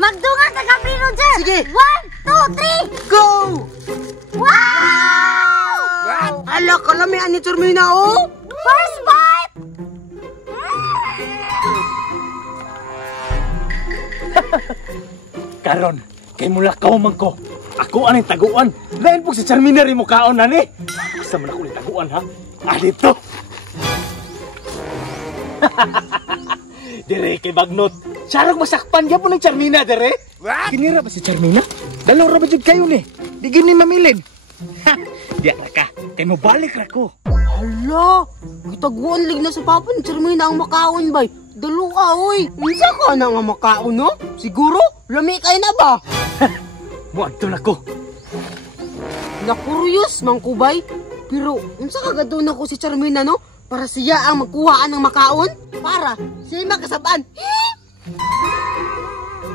Magdungan ka Capri Roger! Sige! 1, 2, 3! Go! Wow! Ala, kalamian ni Charmina, oh! First bite! Karon, kay mula kauman ko. Ako anay taguan. Lain po si Charmina rin mo kaon na ni. Asa man ako ni taguan ha? Dito. Dire kay Bagnot. Sarang masakpan gyapon ng Charmina dire. Kinira ba si Charmina? Dalaw ra ba jud kayo ni? Di gyud ni mamilin. Diya ra ka. Kay mo balik ra ko. Hala, kitaguan lig na sa papa ni Charmina ang makaon bay. Dalawa, oy. Isa ka na nga makaon, no? Siguro, lami kayo na ba? Muadto na ko. Nakuryos, Mang Kubay. Pero, unsa kagadun ako si Charmina, no? Para siya ang magkuhaan ng makaon? Para siya makasabaan.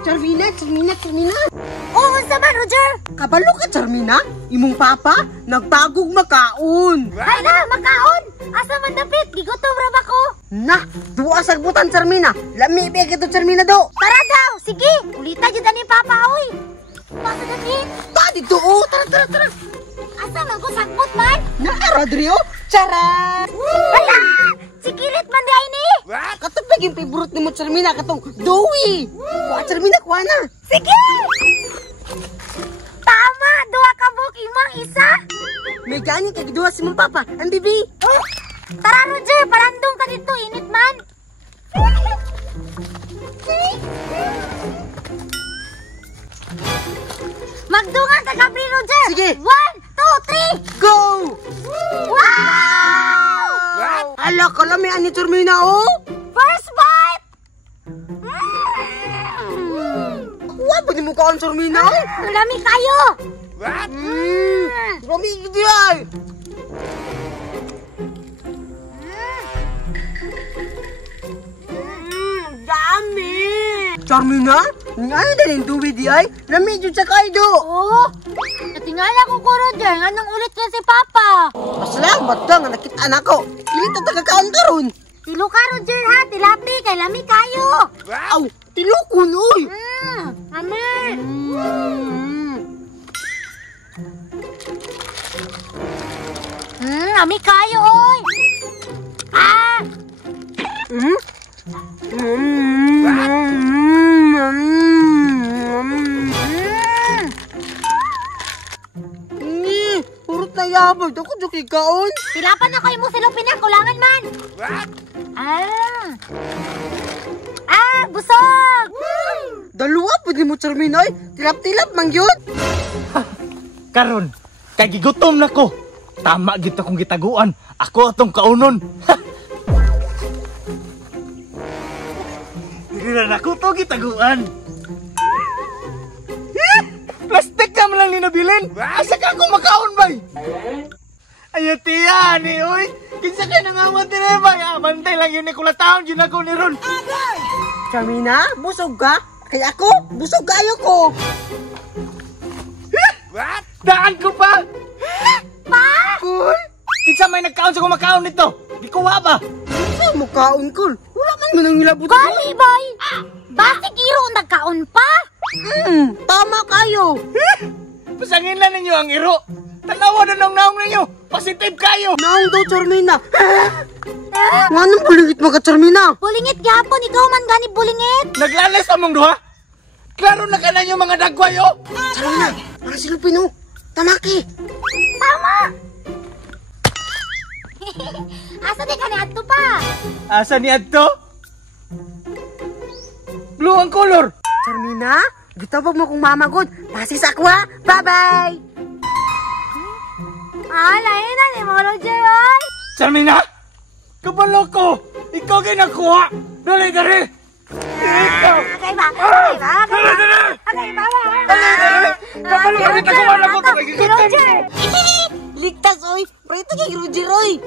Charmina. Oh, unsa man Roger? Kabalo ka, Charmina? Imong papa, nagtagog makaon. Hay na, makaon! Asa man dapit? Gigutom ra ba ko? Nah, duwa sagbutan, Charmina. Lami ba ka to, Charmina, do? Tara daw! Sige! Ulita dyan ni Papa, oy! Basta dapit! Ta, dito, oh. Tara. Asa man ko sakbot man? Naara, Drio. Charas! Hala! Sikilit man di ni! Katubig yung favorite ni mo, Charmina, katong Dowie. Kuha, Charmina, kuha na. Sige! Tama! Duwa ka buk imong isa! May ganyan kay duwa si mong papa. Ang bibi. Oh! Tara Roger! Parandong ka dito! Init man! Magdungan ka Capri Roger! Sige. 1, 2, 3! Go! Wow! Ala, kalamian ni Charmina, oh. First bite! Kuha ba ni mo kaon, Charmina? Tulami kayo! Rami, hindi ay. Dami! Charmina, ngayon na rin duwi di ay. Rami, dyan sa kaido. Oh! Natingala ko ko Roger, anong ulit yan si Papa? Masalamat ka nga nakita na ko. Ilit na tagakaan ka ron. Tilo ka Roger ha, tilapi, kay lami kayo! Aw, tilukon, uy. Mami! Lami kayo, oy! Ah! Purot na yabag. Ako dyan kaon. Tilapan na kayo mo silupin na, kulangan man! Busog! Dalawa pa di mo, Charmina, ay. Tilap-tilap mang yun. Karon, kay gigutom na ko. Tama gid akong gitaguan. Ako atong kaunon. Dira na ko to gitaguan. Plastic ka man lang ni nabilin. Asa ka akong makaon bay? Ay tiya ni oy. Kinsa ka nangamot ni bay? Bantay lang yun ni kulataon yun ako ni ron. Charmina, busog ka? Kaya ako, busog kayo ko. Daan ko pa. Pa! Cool. Kinsa may nagkaon sa kumakaon nito? Di ko ba? Sa mukhaon ko. Wala man mo nang nilabot ko. Gali, boy! Basta kiro nagkaon pa! Tama kayo. Pasangin lang ninyo ang iro. Tanawa na naong ninyo. Positive kayo. Naong daw, Charmina. Nga nang bulingit mga Charmina. Bulingit gyapon, ikaw man gani bulingit! Naglalas among duha. Klaro na ka na yung mga dagwayo. Charmina, mga silupin o. Tamaki. Tama! Asa di ka ni adto pa? Asa ni Adto? Blue ang color. Charmina, gitawag mo kong mamagod. Masis ako ha. Bye-bye. Lain na ni mo, Roger, oy! Charmina! Kabalo ko! Ikaw kayo nakuha! Dali, dali! Ikaw! Okay ba? Dali, dali! Okay ba? Dali, dali! Kabalo ka! Nagkakuha na ko! Si Roger! Ligtas, oy. Preto kay Roger, oy.